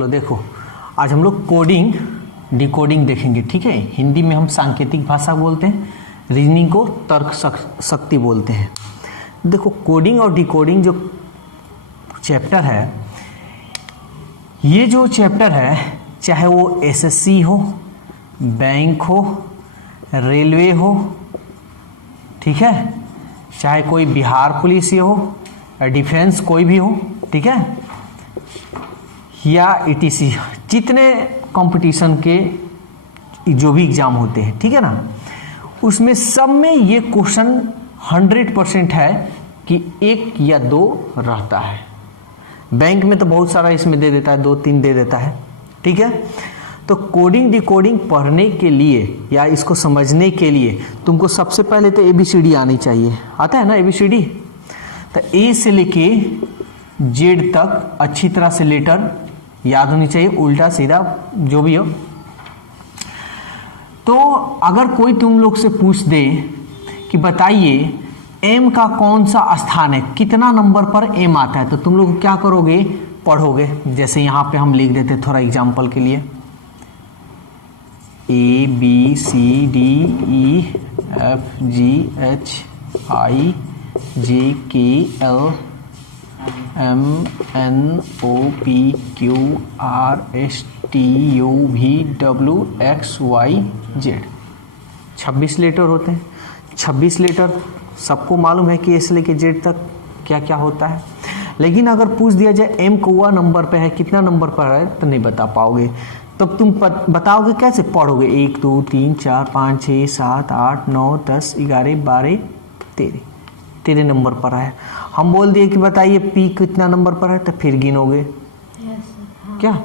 चलो देखो, आज हम लोग कोडिंग डिकोडिंग देखेंगे, ठीक है। हिंदी में हम सांकेतिक भाषा बोलते हैं, रीजनिंग को तर्क शक्ति बोलते हैं। देखो कोडिंग और डिकोडिंग जो चैप्टर है, ये जो चैप्टर है, चाहे वो एसएससी हो, बैंक हो, रेलवे हो, ठीक है, चाहे कोई बिहार पुलिस हो या डिफेंस कोई भी हो, ठीक है, या ईटीसी, जितने कंपटीशन के जो भी एग्जाम होते हैं, ठीक है ना, उसमें सब में ये क्वेश्चन 100% है कि एक या दो रहता है। बैंक में तो बहुत सारा इसमें दे देता है, 2-3 दे देता है, ठीक है। तो कोडिंग डिकोडिंग पढ़ने के लिए या इसको समझने के लिए तुमको सबसे पहले तो ABCD आनी चाहिए। आता है ना ABCD? तो ए से लेके जेड तक अच्छी तरह से लेटर याद होनी चाहिए, उल्टा सीधा जो भी हो। तो अगर कोई तुम लोग से पूछ दे कि बताइए एम का कौन सा स्थान है, कितना नंबर पर एम आता है, तो तुम लोग क्या करोगे, पढ़ोगे। जैसे यहाँ पे हम लिख देते थोड़ा एग्जाम्पल के लिए, ABCDEFGHIJKLMNOPQRSTUVWXYZ 26 लेटर होते हैं। 26 लेटर सबको मालूम है कि ए से लेके जेड तक क्या क्या होता है। लेकिन अगर पूछ दिया जाए एम कौआ नंबर पे है, कितना नंबर पर है, तो नहीं बता पाओगे। तब तुम बताओगे कैसे, पढ़ोगे 1 2 3 4 5 6 7 8 9 10 11 12 13 13 नंबर पर है। हम बोल दिए कि बताइए पी कितना नंबर पर है, तो फिर गिनोगे क्या।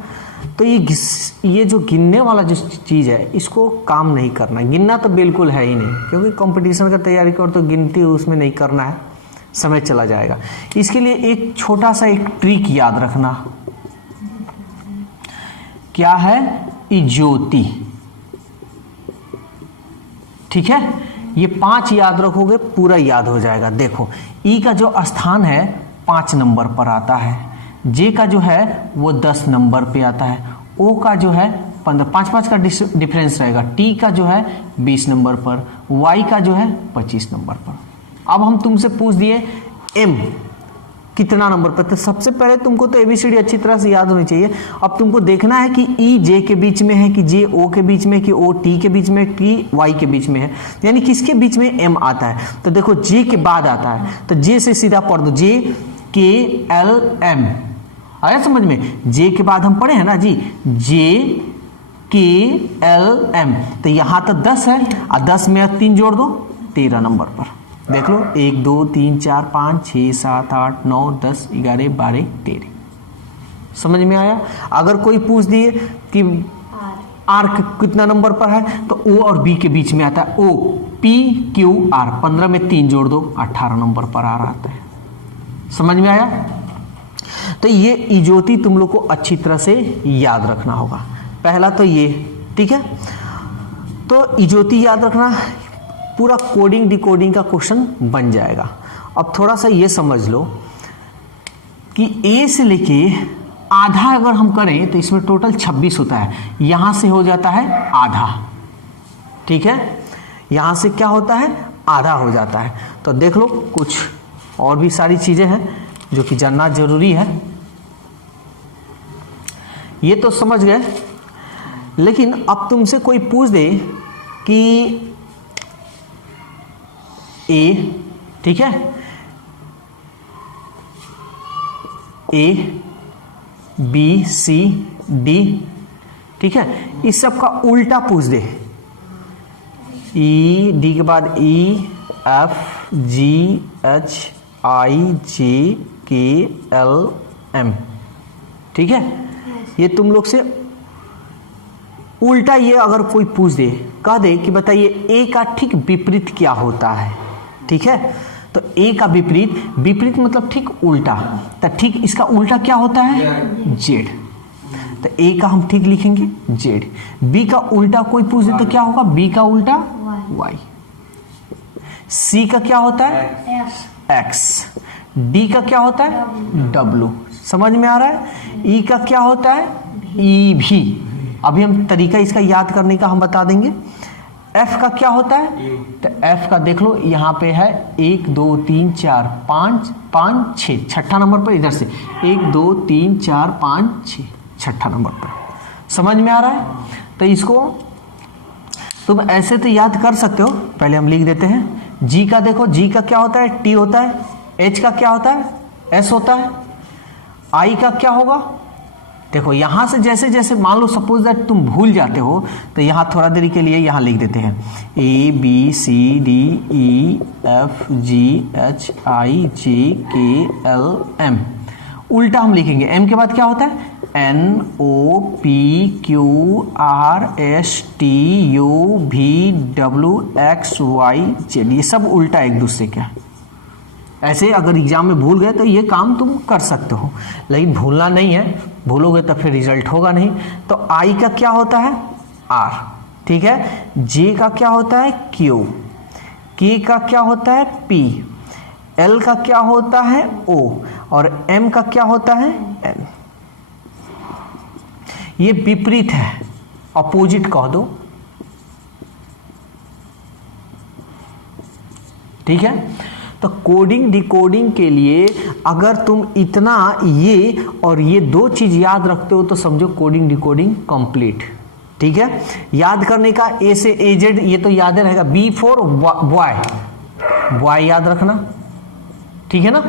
तो ये जो गिनने वाला जो चीज़ है, इसको काम नहीं करना। गिनना तो बिल्कुल है ही नहीं, क्योंकि कंपटीशन का तैयारी करो तो गिनती उसमें नहीं करना है, समय चला जाएगा। इसके लिए एक छोटा सा एक ट्रिक याद रखना, क्या है, इजोती, ठीक है। ये 5 याद रखोगे पूरा याद हो जाएगा। देखो ई का जो स्थान है 5 नंबर पर आता है, जे का जो है वो 10 नंबर पे आता है, ओ का जो है 15, 5-5 का डिफरेंस रहेगा, टी का जो है 20 नंबर पर, वाई का जो है 25 नंबर पर। अब हम तुमसे पूछ दिए एम कितना नंबर पर, तो सबसे पहले तुमको तो ABCD अच्छी तरह से याद होनी चाहिए। अब तुमको देखना है कि ई जे के बीच में है, कि जे ओ के बीच में, कि ओ टी के बीच में, कि वाई के बीच में है, यानी किसके बीच में एम आता है। तो देखो जे के बाद आता है, तो जे से सीधा पढ़ दो, JKLM। आया समझ में? जे के बाद हम पढ़े हैं ना जी, JKLM, तो यहाँ तो 10 है, और 10 में 3 जोड़ दो, 13 नंबर पर। देख लो 1 2 3 4 5 6 7 8 9 10 11 12 13। समझ में आया? अगर कोई पूछ दिए कि आर कितना नंबर पर है, तो ओ और बी के बीच में आता है, OPQR, 15 में 3 जोड़ दो, 18 नंबर पर आर आता है। समझ में आया? तो ये इजोती तुम लोग को अच्छी तरह से याद रखना होगा। पहला तो ये, ठीक है। तो इजोती याद रखना, पूरा कोडिंग डिकोडिंग का क्वेश्चन बन जाएगा। अब थोड़ा सा ये समझ लो कि ए से लेके आधा अगर हम करें तो इसमें टोटल 26 होता है, यहां से हो जाता है आधा, ठीक है, यहां से क्या होता है, आधा हो जाता है। तो देख लो कुछ और भी सारी चीजें हैं जो कि जानना जरूरी है। ये तो समझ गए, लेकिन अब तुमसे कोई पूछ दे कि ए, ठीक है, ABCD, ठीक है, इस सब का उल्टा पूछ दे, डी के बाद EFGHIJKLM, ठीक है। ये तुम लोग से उल्टा, ये अगर कोई पूछ दे, कह दे कि बताइए ए का ठीक विपरीत क्या होता है, ठीक है। तो ए का विपरीत मतलब ठीक उल्टा, तो ठीक इसका उल्टा क्या होता है, जेड। तो ए का हम ठीक लिखेंगे जेड। बी का उल्टा कोई पूछ दे तो क्या होगा, बी का उल्टा वाई। सी का क्या होता है, एक्स। डी का क्या होता है, डब्लू। समझ में आ रहा है? ई का क्या होता है, ई भी। अभी हम तरीका इसका याद करने का हम बता देंगे। एफ का क्या होता है, तो एफ का देख लो यहाँ पे है 1 2 3 4 5 5 6, छठा नंबर पर इधर से 1 2 3 4 5 6, छठा नंबर पर। समझ में आ रहा है? तो इसको तुम ऐसे तो याद कर सकते हो। पहले हम लिख देते हैं। जी का देखो, जी का क्या होता है, टी होता है। एच का क्या होता है, एस होता है। आई का क्या होगा, देखो यहां से जैसे जैसे मान लो सपोज दैट तुम भूल जाते हो तो यहां थोड़ा देरी के लिए यहां लिख देते हैं A B C D E F G H I J K L M. उल्टा हम लिखेंगे, एम के बाद क्या होता है, N O P Q R S T U V W X Y Z. ये सब उल्टा एक दूसरे का। ऐसे अगर एग्जाम में भूल गए तो ये काम तुम कर सकते हो, लेकिन भूलना नहीं है, भूलोगे तो फिर रिजल्ट होगा नहीं। तो आई का क्या होता है, आर, ठीक है। जे का क्या होता है, क्यू। के का क्या होता है, पी। एल का क्या होता है, ओ। और एम का क्या होता है, एन। ये विपरीत है, अपोजिट कह दो, ठीक है। तो कोडिंग डिकोडिंग के लिए अगर तुम इतना ये और ये दो चीज याद रखते हो तो समझो कोडिंग डिकोडिंग कंप्लीट, ठीक है। याद करने का, ए से ए जेड ये तो याद रहेगा। बी फॉर बॉय, बॉय याद रखना, ठीक है ना।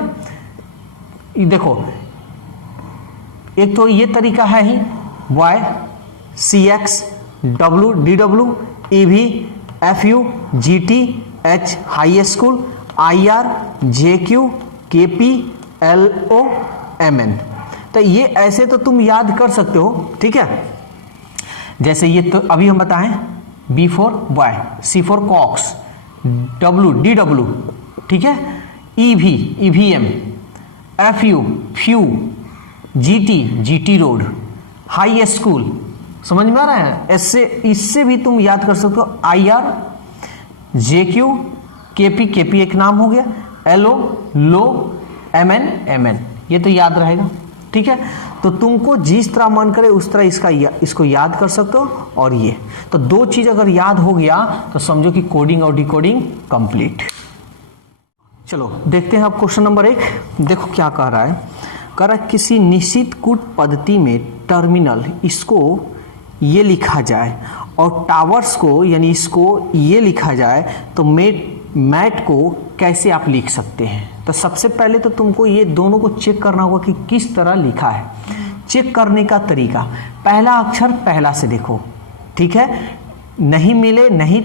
देखो एक तो ये तरीका है ही, boy C X W D W A भी F U G T H high school I R J Q K P L O M N. तो ये ऐसे तो तुम याद कर सकते हो, ठीक है। जैसे ये तो अभी हम बताएं, B for boy, C for cox, W D W, ठीक है। ई भी E V M, F U few, G T road, high school. समझ में आ रहा है? इससे इससे भी तुम याद कर सकते हो, आई आर जे क्यू केपी एक नाम हो गया, एलओ लो, एमएन एमएन, ये तो याद रहेगा, ठीक है। तो तुमको जिस तरह मन करे उस तरह इसको याद कर सकते हो। और ये तो दो चीज अगर याद हो गया तो समझो कि कोडिंग और डिकोडिंग कंप्लीट। चलो देखते हैं अब क्वेश्चन नंबर 1। देखो क्या कह रहा है, कह रहा है किसी निश्चित कूट पद्धति में टर्मिनल इसको ये लिखा जाए और टावर्स को यानी इसको ये लिखा जाए तो मैट को कैसे आप लिख सकते हैं। तो सबसे पहले तो तुमको ये दोनों को चेक करना होगा कि किस तरह लिखा है। चेक करने का तरीका, पहला अक्षर पहला से देखो, ठीक है। नहीं मिले, नहीं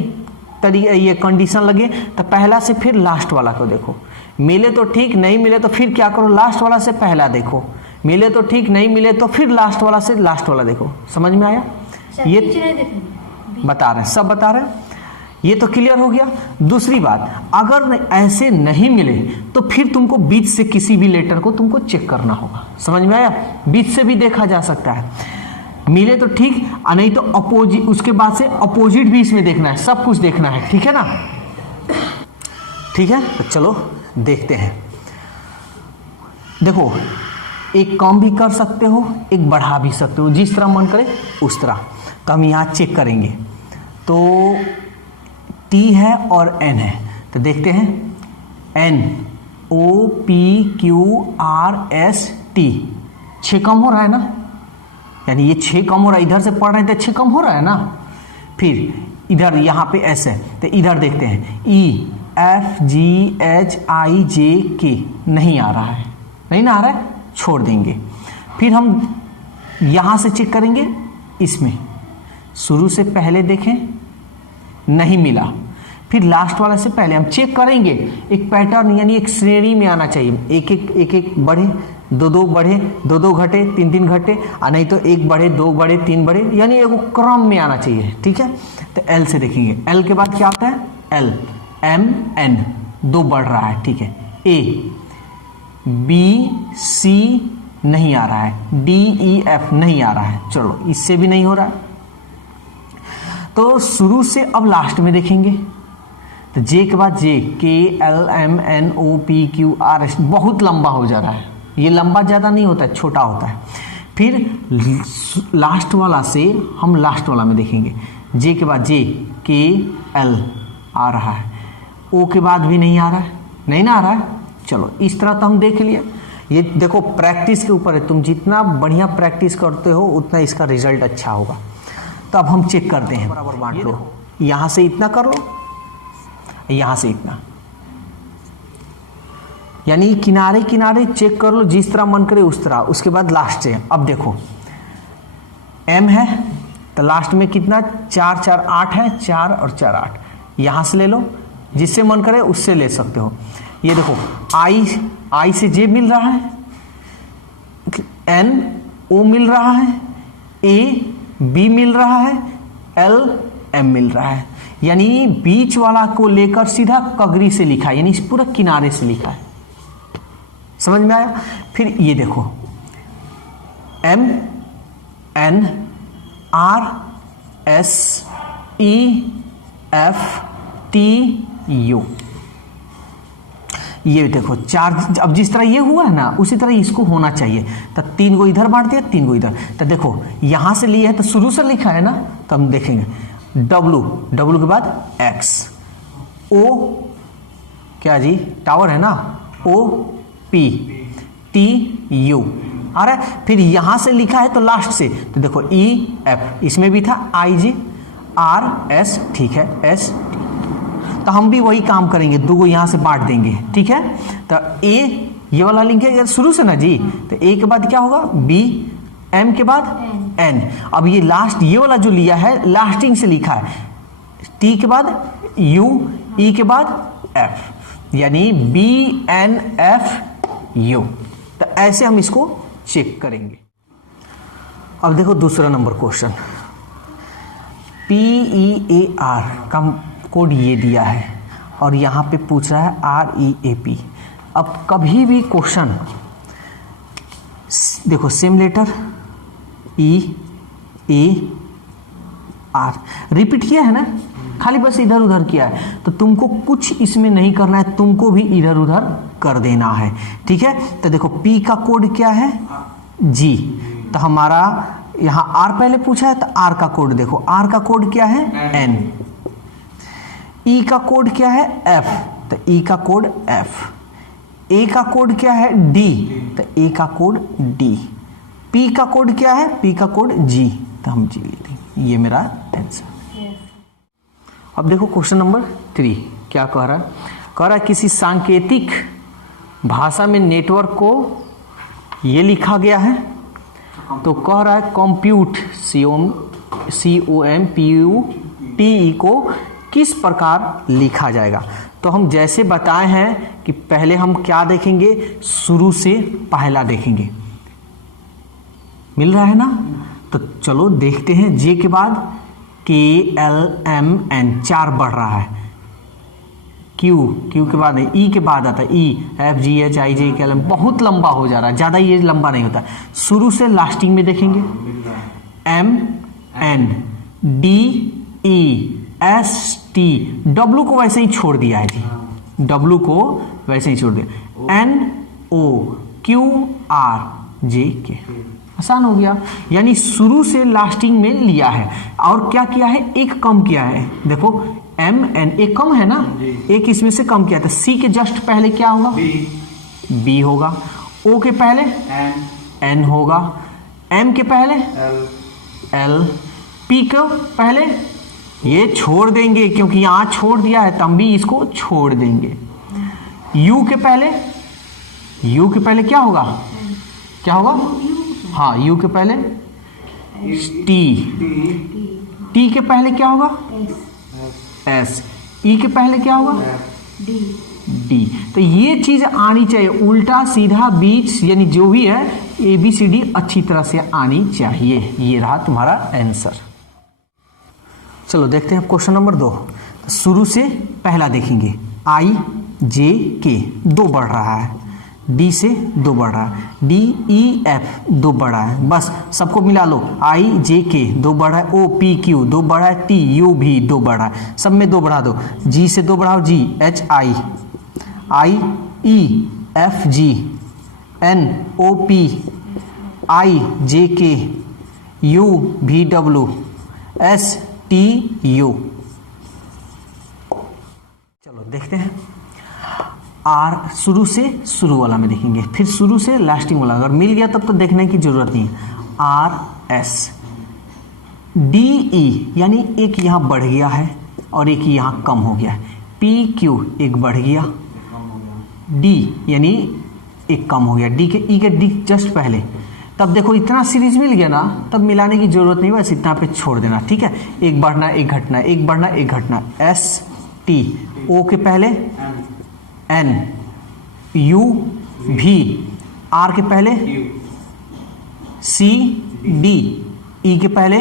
ये कंडीशन लगे तो पहला से फिर लास्ट वाला को देखो। मिले तो ठीक, नहीं मिले तो फिर क्या करो, लास्ट वाला से पहला देखो। मिले तो ठीक, नहीं मिले तो फिर लास्ट वाला से लास्ट वाला देखो। समझ में आया? ये बता रहे हैं, सब बता रहे हैं। ये तो क्लियर हो गया। दूसरी बात, अगर ऐसे नहीं मिले तो फिर तुमको बीच से किसी भी लेटर को तुमको चेक करना होगा। समझ में आया? बीच से भी देखा जा सकता है। मिले तो ठीक, नहीं तो अपोजिट, उसके बाद से अपोजिट भी इसमें देखना है, सब कुछ देखना है, ठीक है ना। ठीक है, तो चलो देखते हैं। देखो एक कम भी कर सकते हो, एक बढ़ा भी सकते हो, जिस तरह मन करे उस तरह। तो हम यहाँ चेक करेंगे तो टी है और एन है, तो देखते हैं N O P Q R S T, 6 कम हो रहा है ना, यानी ये 6 कम हो रहा है, इधर से पढ़ रहे हैं तो 6 कम हो रहा है ना। फिर इधर यहाँ पे एस है तो इधर देखते हैं ई F G H I J के, नहीं आ रहा है, नहीं ना आ रहा है, छोड़ देंगे। फिर हम यहाँ से चेक करेंगे, इसमें शुरू से पहले देखें, नहीं मिला, फिर लास्ट वाला से पहले हम चेक करेंगे। एक पैटर्न यानी एक श्रेणी में आना चाहिए, एक एक बढ़े, दो बढ़े, दो घटे, तीन घटे, और नहीं तो एक बढ़े, 2 बढ़े, 3 बढ़े, यानी एक क्रम में आना चाहिए, ठीक है। तो एल से देखेंगे, एल के बाद क्या आता है, एल एम एन, 2 बढ़ रहा है, ठीक है। ए बी सी नहीं आ रहा है, डी ई एफ नहीं आ रहा है, चलो इससे भी नहीं हो रहा है। तो शुरू से अब लास्ट में देखेंगे, तो जे के बाद J, K L M N O P Q R S, बहुत लंबा हो जा रहा है, ये लंबा ज़्यादा नहीं होता है, छोटा होता है। फिर लास्ट वाला से हम लास्ट वाला में देखेंगे, जे के बाद जे के एल आ रहा है, ओ के बाद भी नहीं आ रहा है, नहीं ना आ रहा है। चलो इस तरह तो हम देख लिया। ये देखो प्रैक्टिस के ऊपर है, तुम जितना बढ़िया प्रैक्टिस करते हो उतना इसका रिजल्ट अच्छा होगा। तो अब हम चेक करते हैं, बराबर बांट लो, यहां से इतना कर लो, यहां से इतना, यानी किनारे किनारे चेक कर लो जिस तरह मन करे उस तरह। उसके बाद लास्ट से अब देखो m है तो लास्ट में कितना 4 4 8 है, 4 और 4 8, यहां से ले लो, जिससे मन करे उससे ले सकते हो। ये देखो I से J मिल रहा है, N O मिल रहा है, A B मिल रहा है, L M मिल रहा है, यानी बीच वाला को लेकर सीधा कगरी से लिखा है, यानी इस पूरा किनारे से लिखा है। समझ में आया? फिर ये देखो M N R S E F T U, ये देखो चार, अब जिस तरह ये हुआ है ना उसी तरह इसको होना चाहिए। तो 3 को इधर बांट दिया, 3 को इधर। तो देखो यहां से लिए है तो शुरू से लिखा है ना, तो हम देखेंगे W के बाद X, O क्या जी टावर है ना, O P T U आ रहा है। फिर यहां से लिखा है तो लास्ट से, तो देखो E F, इसमें भी था I J R S, ठीक है S, तो हम भी वही काम करेंगे, 2 को यहां से बांट देंगे, ठीक है। तो A ये वाला लिंक है शुरू से ना जी, तो A के बाद क्या होगा B, M के बाद N। अब ये लास्ट ये वाला जो लिया है लास्टिंग से लिखा है, T के बाद U, E के बाद F, यानी B N F U। तो ऐसे हम इसको चेक करेंगे। अब देखो दूसरा नंबर क्वेश्चन, PEAR का कोड ये दिया है और यहां पे पूछ रहा है REAP। अब कभी भी क्वेश्चन देखो same letter E A R repeat किया है ना, खाली बस इधर उधर किया है, तो तुमको कुछ इसमें नहीं करना है, तुमको भी इधर उधर कर देना है, ठीक है। तो देखो P का कोड क्या है G, तो हमारा यहां R पहले पूछा है तो R का कोड देखो, R का कोड क्या है N, E का कोड क्या है F, तो E का कोड F, A का कोड क्या है D, तो A का कोड D, P का कोड क्या है P का कोड G, तो हम G ले लेंगे। ये मेरा आंसर। अब देखो क्वेश्चन नंबर 3 क्या कह रहा है, कह रहा है किसी सांकेतिक भाषा में नेटवर्क को ये लिखा गया है, तो कह रहा है कंप्यूट COMPUTE को किस प्रकार लिखा जाएगा। तो हम जैसे बताए हैं कि पहले हम क्या देखेंगे, शुरू से पहला देखेंगे, मिल रहा है ना। तो चलो देखते हैं, जे के बाद KLMN 4 बढ़ रहा है, क्यू के बाद ई के बाद आता है EFGHIJKLM, बहुत लंबा हो जा रहा है, ज्यादा ये लंबा नहीं होता। शुरू से लास्टिंग में देखेंगे MNDEST, W को वैसे ही छोड़ दिया है जी, W को वैसे ही छोड़ दिया, NOQRJK, आसान हो गया। यानी शुरू से लास्टिंग में लिया है और क्या किया है, एक कम किया है। देखो MN एक कम है ना, एक इसमें से कम किया था। C के जस्ट पहले क्या होगा B होगा, O के पहले N होगा, M के पहले L, P के पहले ये छोड़ देंगे क्योंकि यहां छोड़ दिया है, तब भी इसको छोड़ देंगे। U के पहले क्या होगा, क्या होगा, हाँ U के पहले T के पहले क्या होगा S, E के पहले क्या होगा D। तो ये चीज आनी चाहिए, उल्टा सीधा बीच यानी जो भी है ABCD अच्छी तरह से आनी चाहिए। ये रहा तुम्हारा आंसर। चलो देखते हैं क्वेश्चन नंबर 2। शुरू से पहला देखेंगे, IJK 2 बढ़ रहा है, D से 2 बढ़ रहा है, DEF 2 बढ़ा है, बस सबको मिला लो, IJK 2 बढ़ा है, OPQ 2 बढ़ा है, TU भी 2 बढ़ा है, सब में 2 बढ़ा दो, G से 2 बढ़ाओ, GHI, IEFG, NOP, आई जे के यू भी डब्ल्यू एस टी यू। चलो देखते हैं। आर शुरू से शुरू वाला में देखेंगे, फिर शुरू से लास्टिंग वाला, अगर मिल गया तब तो देखने की जरूरत नहीं है। आर एस डी ई यानी एक यहाँ बढ़ गया है और एक यहाँ कम हो गया है। पी क्यू एक बढ़ गया, डी यानी एक कम हो गया, डी के ई के डी जस्ट पहले। तब देखो इतना सीरीज मिल गया ना, तब मिलाने की जरूरत नहीं, बस इतना पे छोड़ देना, ठीक है। एक बढ़ना एक घटना, एक बढ़ना एक घटना। एस टी ओ के पहले एन, यू भी, आर के पहले सी डी, ई के पहले